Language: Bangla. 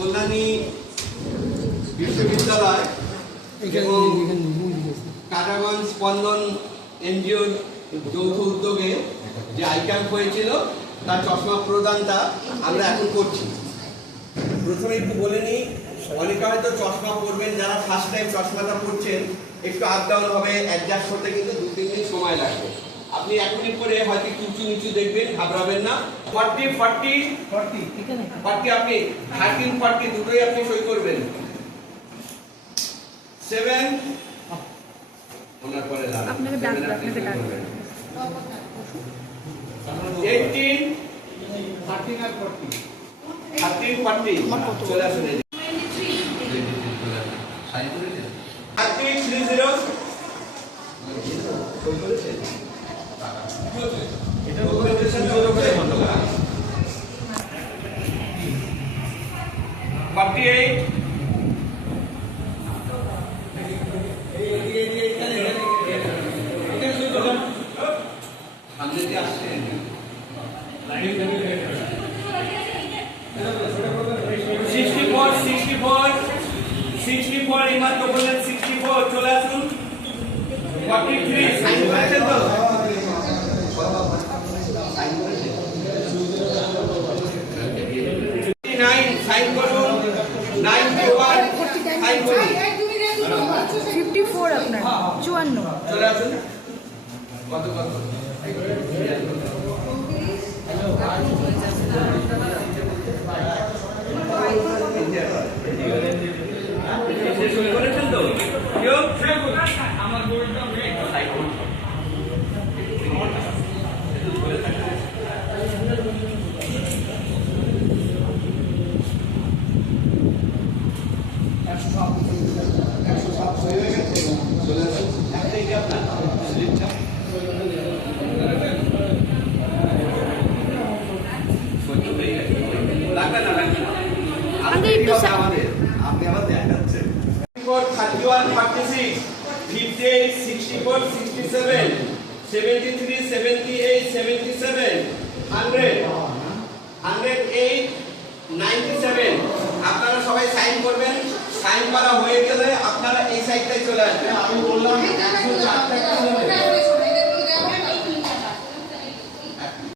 কল্যাণী বিশ্ববিদ্যালয় এবং কাটাগঞ্জ স্পন্দন এনজিওর যৌথ উদ্যোগে যে আই ক্যাম্প হয়েছিল তার চশমা প্রদানটা আমরা এখন করছি। প্রথমে একটু বলে নিই, অনেকে হয়তো চশমা পরবেন, যারা ফার্স্ট টাইম চশমাটা পরছেন একটু আপ ডাউন হবে, অ্যাডজাস্ট করতে কিন্তু 2-3 মিনিট সময় লাগবে। আপনি 1 মিনিট পরে হয়তো একটু উঁচু নিচু দেখবেন, ঘাবড়াবেন না। 40 আপনি 13 40 দুটোই আপনি সই করবেন। 7 ওনার পরে আপনাকে ডাকবে, আপনাকে ডাকবে। 18 13 আর 40 13 40 চলে আসুন। 30 সই করেছেন? এটা ডকুমেন্টেশন জোর করে বন্ধ করা। 48 সামনে দিয়ে আসছেন। 64 ইমারত বললেন 64 চলে আসুন। 43 সাইন করেছেন তো? সাইন করুন। 91 সাইন করুন। 54 আপনার 54 চলে আসুন। কত করেছেন তো? আমার বইটা আপনি আমার দেখাচ্ছেন। 31 46 58 64 67 73 78 77 100 108 97 আপনারা সবাই সাইন করবেন। সাইন করা হয়ে গেলে আপনারা এই সাইডটায় চলে আসবেন। আমি বললাম 104